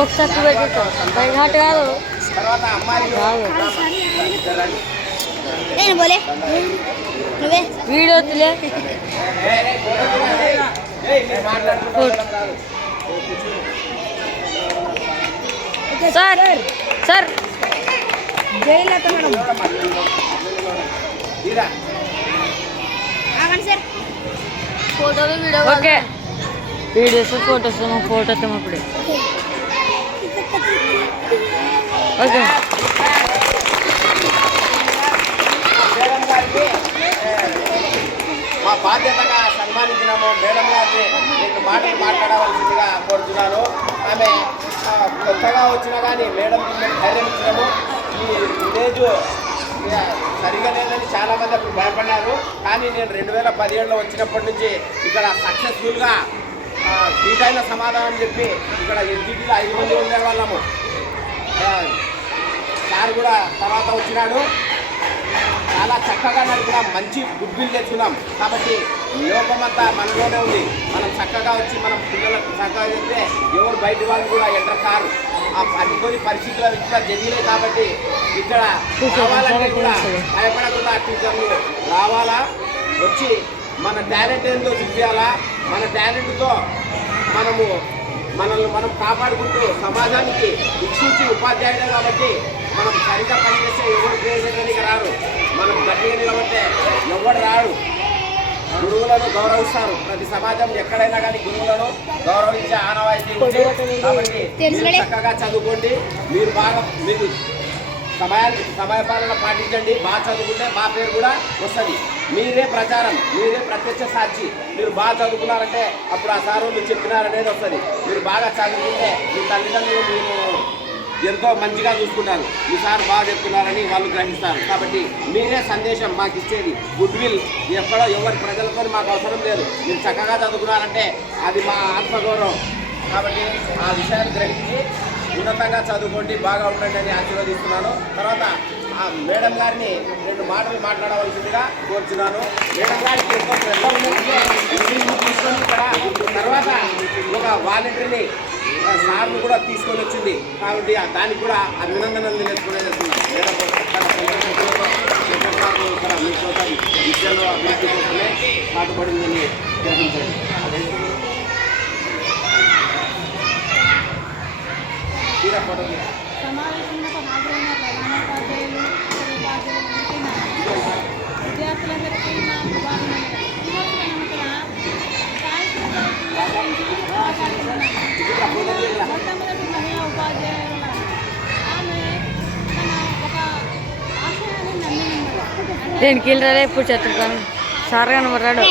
ఒకసారి పెట్టిస్తాం ఘాట్ కాదు వీడియో వద్దులే సార్ సార్ ఫోటోలు video okay videos photos photo అప్పుడే ఓకే మా బాధ్యతగా సన్మానించినాము మేడం గారిని నేను మాటలు మాట్లాడవలసిందిగా కోరుతున్నాను. ఆమె కొత్తగా వచ్చినా కానీ మేడం మేము ధైర్యం ఇచ్చినాము. ఈ విలేజ్ సరిగా లేదని చాలామంది అప్పుడు భయపడ్డారు. కానీ నేను 2017లో వచ్చినప్పటి నుంచి ఇక్కడ సక్సెస్ఫుల్గా తీటైన సమాధానం చెప్పి ఇక్కడ ఎగ్జిక్యూటివ్లో 5 మంది ఉండే వాళ్ళము. సార్ కూడా తర్వాత వచ్చినాడు. చాలా చక్కగా నడిపినాం, మంచి గుడ్ విల్ తెచ్చుకున్నాం. కాబట్టి లోకమంతా మనలోనే ఉంది. మనం చక్కగా వచ్చి మనం పిల్లలకు చక్కగా చెప్తే ఎవరు బయట వాళ్ళు కూడా ఎంటర్ కారు. కొన్ని పరిస్థితులు ఇక్కడ జరిగినాయి. కాబట్టి ఇక్కడ రావాలంటే కూడా భయపడకుండా టీచర్లు రావాలా, వచ్చి మన టాలెంట్ ఏందో చూపించాలా. మన టాలెంట్తో మనల్ని మనం కాపాడుకుంటూ సమాజానికి శిక్షించి ఉపాధ్యాయుడే కాబట్టి మనం సరిగ్గా పనిచేస్తే ఎవరు ప్రయోజనానికి రారు. మనం గట్టిగా నిలబడితే ఎవరు రాడు. గురువులను గౌరవిస్తారు. ప్రతి సమాజం ఎక్కడైనా కానీ గురువులను గౌరవించే ఆనవాయితీ ఉంది. కాబట్టి చక్కగా చదువుకోండి. మీరు బాగా మీకు సమయపాలన పాటించండి. బాగా చదువుకుంటే మా పేరు కూడా వస్తుంది. మీరే ప్రచారం, మీరే ప్రత్యక్ష సాక్షి. మీరు బాగా చదువుకున్నారంటే అప్పుడు ఆ సార్ వాళ్ళు చెప్పినారనేది వస్తుంది. మీరు బాగా చదువుకుంటే మీ తల్లిదండ్రులు మీరు ఎంతో మంచిగా చూసుకుంటారు. మీ సార్ బాగా చెప్తున్నారని వాళ్ళు గ్రహిస్తారు. కాబట్టి మీరే సందేశం మాకు ఇచ్చేది. గుడ్ విల్ ఎక్కడో ఎవరి ప్రజలతో మాకు అవసరం లేదు. మీరు చక్కగా చదువుకున్నారంటే అది మా ఆత్మగౌరవం. కాబట్టి ఆ విషయాన్ని గ్రహించి ఉన్నతంగా చదువుకోండి, బాగా ఉండండి అని ఆశీర్వదిస్తున్నాను. తర్వాత ఆ మేడం గారిని 2 మాటలు మాట్లాడవలసిందిగా కోరుచున్నాను. మేడం గారికి తీసుకొని ఇక్కడ తర్వాత ఒక వాలంటీర్ని సార్లు కూడా తీసుకొని వచ్చింది. కాబట్టి దానికి కూడా అభినందనలు తెలుసుకునేది మేడం ఇక్కడ మీకోసం విద్యలో అభివృద్ధి కోసమే పాటుపడిందని గ్రహించండి. సమావేశంలో హాజరైన ప్రధానోపాధ్యాయులు విద్యార్థులందరికీ నా శుభాకాంక్షలు. మొట్టమొదటి మహిళా ఉపాధ్యాయుల ఆమె తన ఒక ఆశయాన్ని నమ్మినది. దేనికి వెళ్ళరా ఇప్పుడు చెప్తాను సార్ కనబడ్డాడు.